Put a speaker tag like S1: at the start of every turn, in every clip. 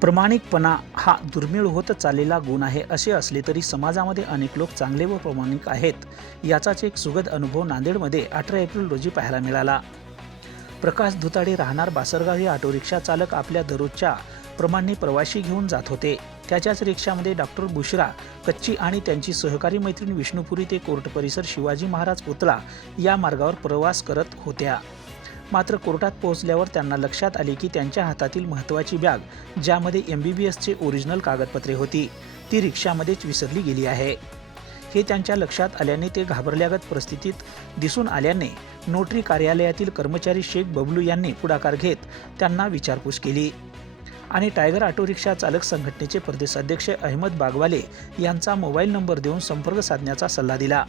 S1: प्रामाणिकपणा हा दुर्मिळ होत चाललेला गुण आहे. असे असले तरी समाजामध्ये अनेक लोक चांगले व प्रामाणिक आहेत. याचाच एक सुगद अनुभव नांदेडमध्ये अठरा एप्रिल रोजी पाहायला मिळाला. प्रकाश धुताडे राहणार बासरगाव हे ऑटो रिक्षा चालक आपल्या दररोजच्या प्रमाणे प्रवाशी घेऊन जात होते. त्याच्याच रिक्षामध्ये डॉक्टर बुशरा कच्ची आणि त्यांची सहकारी मैत्रीण विष्णुपुरी ते कोर्ट परिसर शिवाजी महाराज पुतळा या मार्गावर प्रवास करत होत्या. मात्र कोर्टात पोहोचल्यावर त्यांना लक्षात आले की त्यांच्या हातातील महत्त्वाची बॅग ज्यामध्ये एम बी बी एसचे ओरिजिनल कागदपत्रे होती ती रिक्षामध्येच विसरली गेली आहे. हे त्यांच्या लक्षात आल्याने ते घाबरल्यागत परिस्थितीत दिसून आल्याने नोटरी कार्यालयातील कर्मचारी शेख बबलू यांनी पुढाकार घेत त्यांना विचारपूस केली. आणि टायगर ऑटो रिक्षा चालक संघटनेचे प्रदेशाध्यक्ष अहमद बागवाले यांचा मोबाईल नंबर देऊन संपर्क साधण्याचा सल्ला दिला.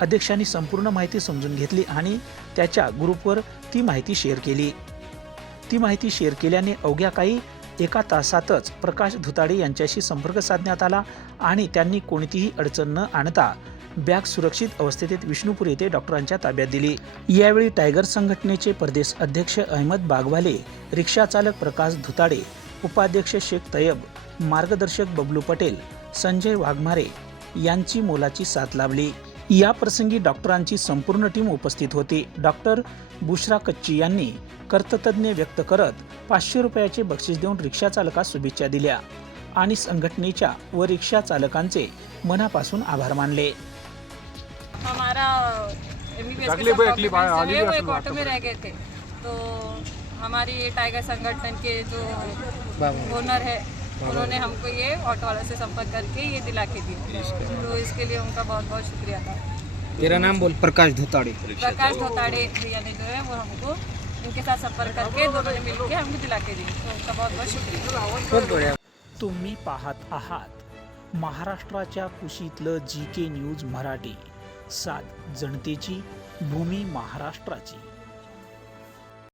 S1: अध्यक्षांनी संपूर्ण माहिती समजून घेतली आणि त्याच्या ग्रुपवर ती माहिती शेअर केली. ती माहिती शेअर केल्याने अवघ्या काही एका तासातच प्रकाश धुताडे यांच्याशी संपर्क साधण्यात आला आणि त्यांनी कोणतीही अडचण न आणता बॅग सुरक्षित अवस्थेत विष्णुपूर येथे डॉक्टरांच्या ताब्यात दिली. यावेळी टायगर संघटनेचे प्रदेश अध्यक्ष अहमद बागवाले रिक्षाचालक प्रकाश धुताडे उपाध्यक्ष शेख तयब मार्गदर्शक बबलू पटेल संजय वाघमारे यांची मोलाची साथ लाभली. या प्रसंगी डॉक्टरांची संपूर्ण टीम उपस्थित होती. डॉक्टर बुशरा कच्ची यांनी कर्ततज्ञ व्यक्त करत पाचशे रुपयाचे बक्षीस देऊन रिक्षा चालकास शुभेच्छा दिल्या आणि संघटनेच्या व रिक्षा चालकांचे मनापासून आभार मानले.
S2: हमारा एमबीबीएस
S3: अगली बार- अगली बार- अगली
S2: वो
S3: बार
S2: एक
S3: सुनवा
S2: ऑटो में रह गए थे। तो हमारी ये टाइगर संगठन के जो ओनर है उन्होंने हमको ये ऑटो वाले से संपर्क करके ये दिला के दिए तो इसके लिए उनका बहुत बहुत शुक्रिया था।
S4: तेरा नाम बोल प्रकाश धुताड़े।
S2: प्रकाश धोताड़े भैया ने जो है वो हमको इनके साथ संपर्क करके दोनों ने मिलकर हमको दिला के दिए तो उनका बहुत बहुत शुक्रिया।
S1: तुम्ही पाहत आहात महाराष्ट्राच्या कुशीतलं जी के न्यूज मराठी सात जनतेची भूमी महाराष्ट्राची.